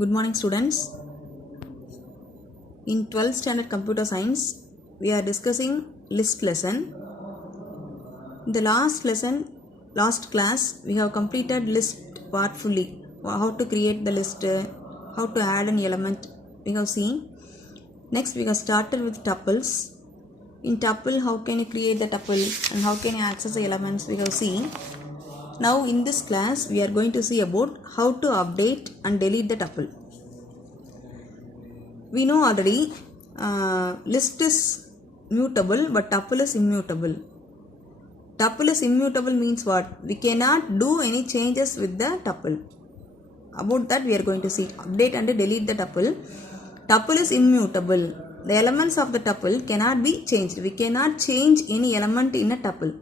Good morning, students. In 12th standard computer science, we are discussing list lesson. In the last class, we have completed list part fully. How to create the list, how to add an element, we have seen. Next, we have started with tuples. In tuple, how can you create the tuple and how can you access the elements, we have seen. Now, in this class, we are going to see about how to update and delete the tuple. We know already list is mutable but tuple is immutable. Tuple is immutable means what? We cannot do any changes with the tuple. About that we are going to see. Update and delete the tuple. Tuple is immutable. The elements of the tuple cannot be changed. We cannot change any element in a tuple.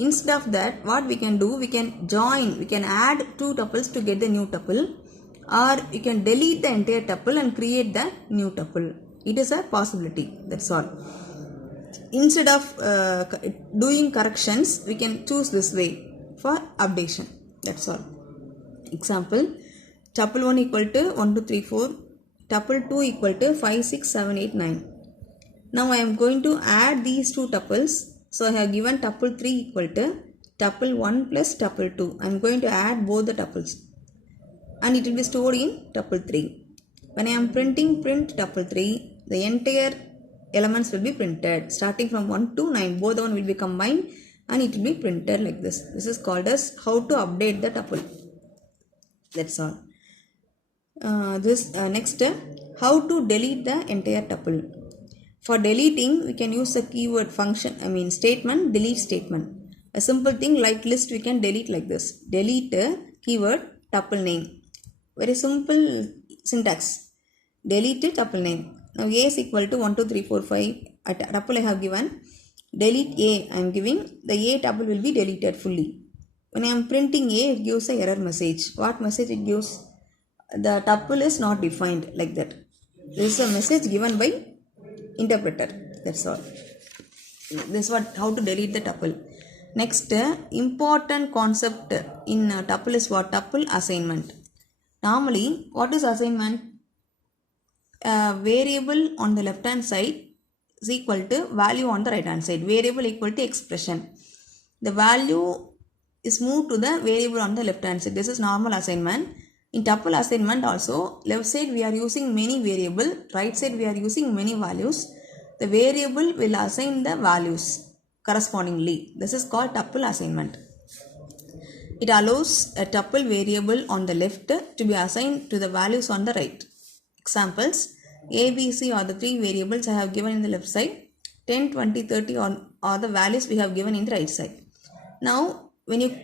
Instead of that, what we can do? We can join, we can add two tuples to get the new tuple. Or you can delete the entire tuple and create the new tuple. It is a possibility, that's all. Instead of doing corrections, we can choose this way for updation, that's all. Example, tuple 1 equal to 1, 2, 3, 4, tuple 2 equal to 5, 6, 7, 8, 9. Now I am going to add these two tuples. So I have given tuple 3 equal to tuple 1 plus tuple 2. I am going to add both the tuples. And it will be stored in tuple 3. When I am printing print tuple 3, the entire elements will be printed starting from 1 to 9. Both one will be combined and it will be printed like this. This is called as how to update the tuple. That's all. Next, how to delete the entire tuple. For deleting, we can use a keyword function, statement, delete statement. A simple thing like list we can delete like this. Delete keyword tuple name. Very simple syntax. Delete tuple name. Now A is equal to 1, 2, 3, 4, 5. At tuple I have given. Delete A I am giving. The A tuple will be deleted fully. When I am printing A, it gives a error message. What message it gives? The tuple is not defined, like that. This is a message given by interpreter. That's all. This is how to delete the tuple. Next, important concept in tuple is what? Tuple assignment. Normally, what is assignment? Variable on the left hand side is equal to value on the right hand side. Variable equal to expression. The value is moved to the variable on the left hand side. This is normal assignment. In tuple assignment also, left side we are using many variable, right side we are using many values. The variable will assign the values correspondingly. This is called tuple assignment. It allows a tuple variable on the left to be assigned to the values on the right. Examples, A, B, C are the three variables I have given in the left side. 10, 20, 30 are the values we have given in the right side. Now, when you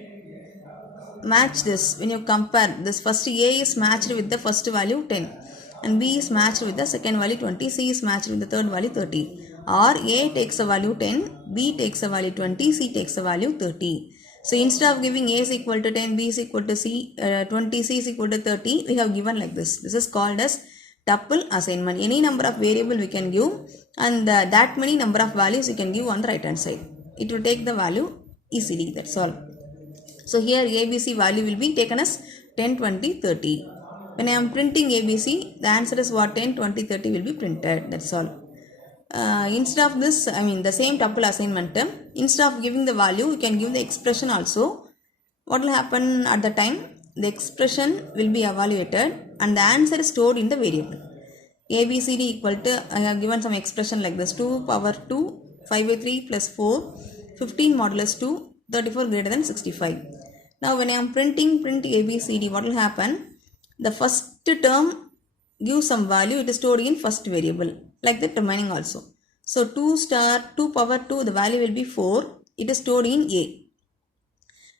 match this, when you compare this, first A is matched with the first value 10 and B is matched with the second value 20, C is matched with the third value 30. Or A takes a value 10, B takes a value 20, C takes a value 30. So instead of giving A is equal to 10, B is equal to 20, C is equal to 30, we have given like this. This is called as tuple assignment. Any number of variable we can give and that many number of values you can give on the right hand side. It will take the value easily, that's all. So here ABC value will be taken as 10, 20, 30. When I am printing ABC, the answer is what? 10, 20, 30 will be printed, that's all. Instead of this, the same tuple assignment, instead of giving the value, you can give the expression also. What will happen at the time? The expression will be evaluated and the answer is stored in the variable. ABCD equal to, I have given some expression like this, 2 power 2, 5 by 3 plus 4, 15 modulus 2, 34 greater than 65. Now when I am print ABCD, what will happen? The first term gives some value, it is stored in first variable, like the remaining also. So 2 power 2, the value will be 4, it is stored in A.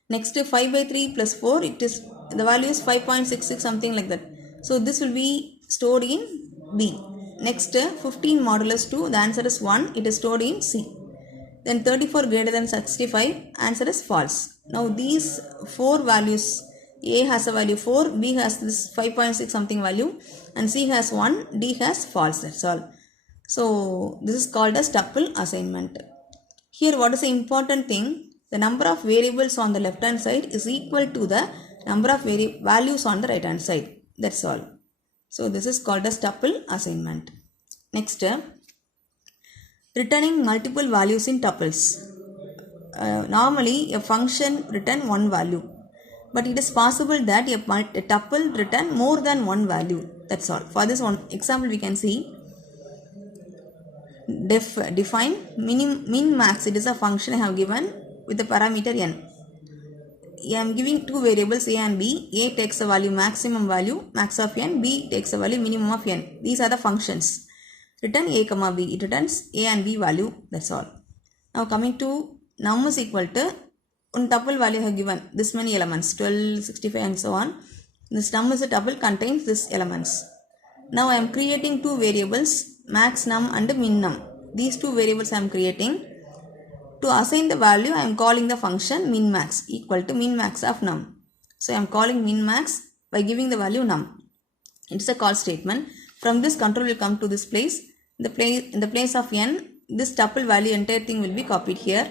Next 5 by 3 plus 4, the value is 5.66, something like that. So this will be stored in B. Next 15 modulus 2, the answer is 1, it is stored in C. Then 34 greater than 65, answer is false. Now these four values, A has a value 4, B has this 5.6 something value and C has 1, D has false, that's all. So this is called as tuple assignment. Here what is the important thing? The number of variables on the left hand side is equal to the number of values on the right hand side. That's all. So this is called as tuple assignment. Next, returning multiple values in tuples. Normally a function return one value, but it is possible that a tuple return more than one value. That's all. For this one example we can see define min max. It is a function I have given with the parameter n. I am giving two variables a and b. A takes a value maximum value max of n, b takes a value minimum of n. These are the functions. Return a comma b. It returns a and b value. That's all. Now coming to num is equal to one tuple value I have given this many elements 12, 65 and so on. This num is a tuple contains these elements. Now I am creating two variables max num and min num. These two variables I am creating. To assign the value I am calling the function min max equal to min max of num. So I am calling min max by giving the value num. It is a call statement. From this control will come to this place. In the place of n, this tuple value entire thing will be copied here.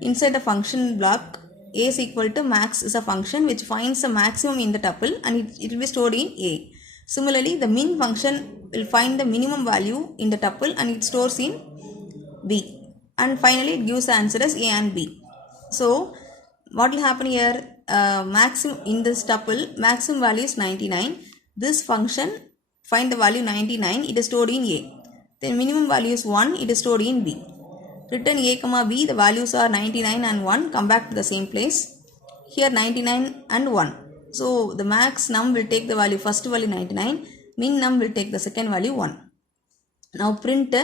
Inside the function block, a is equal to max is a function which finds the maximum in the tuple and it will be stored in a. Similarly, the min function will find the minimum value in the tuple and it stores in b. And finally, it gives the answer as a and b. So, what will happen here? Maximum in this tuple, maximum value is 99. This function find the value 99. It is stored in a. Then minimum value is 1. It is stored in b. Return a comma b. The values are 99 and 1. Come back to the same place. Here 99 and 1. So, the max num will take the value first value 99. Min num will take the second value 1. Now print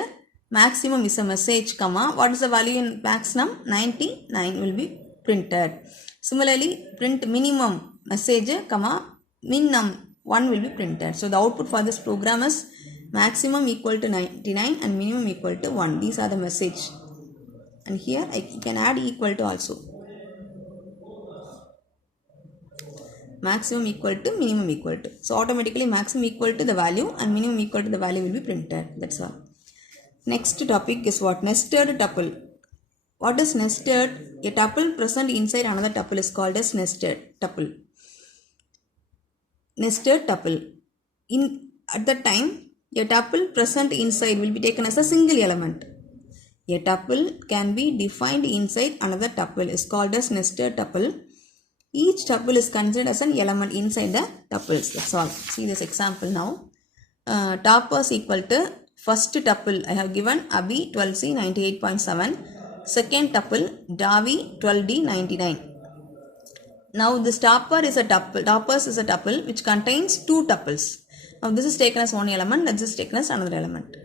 maximum is a message, comma, what is the value in max num? 99 will be printed. Similarly, print minimum message, comma, min num 1 will be printed. So the output for this program is maximum equal to 99 and minimum equal to 1. These are the message. And here I can add equal to also. Maximum equal to minimum equal to. So automatically maximum equal to the value and minimum equal to the value will be printed. That's all. Next topic is what? Nested tuple. What is nested? A tuple present inside another tuple is called as nested tuple. Nested tuple. At the time, a tuple present inside will be taken as a single element. A tuple can be defined inside another tuple is called as nested tuple. Each tuple is considered as an element inside the tuples. That's all. See this example now. Toppers equal to first tuple I have given Abhi 12C 98.7. Second tuple Davi 12D 99. Now this toppers is a tuple which contains two tuples. Now this is taken as one element, that is taken as another element.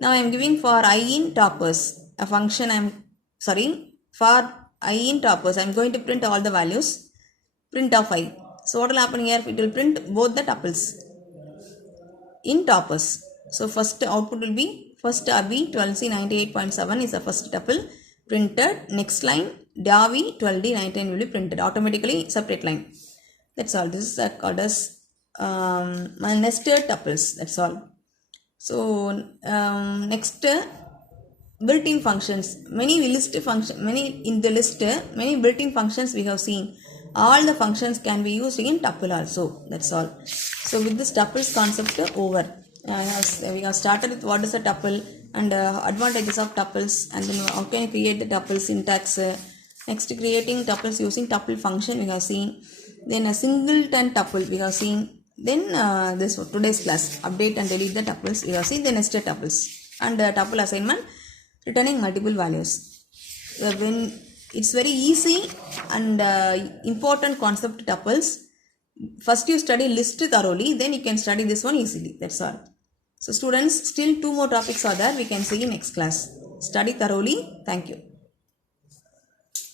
Now I am giving for I in toppers a function for I in toppers I am going to print all the values. Print of I. So what will happen here? It will print both the tuples in toppers. So first output will be first Abhi 12C 98.7 is the first tuple printed. Next line Davi 12D 99 will be printed automatically, separate line. That's all. This is called as nested tuples. That's all. So next built-in functions. Many built-in functions we have seen. All the functions can be used in tuple also. That's all. So with this tuples concept over. We have started with what is a tuple and advantages of tuples, and then how can you create the tuple syntax. Next, creating tuples using tuple function we have seen. Then a singleton tuple we have seen. Then this today's class update and delete the tuples we have seen. Then nested tuples and tuple assignment returning multiple values. When it's very easy and important concept tuples. First you study list thoroughly, then you can study this one easily. That's all. So students, still two more topics are there. We can see in next class. Study thoroughly. Thank you.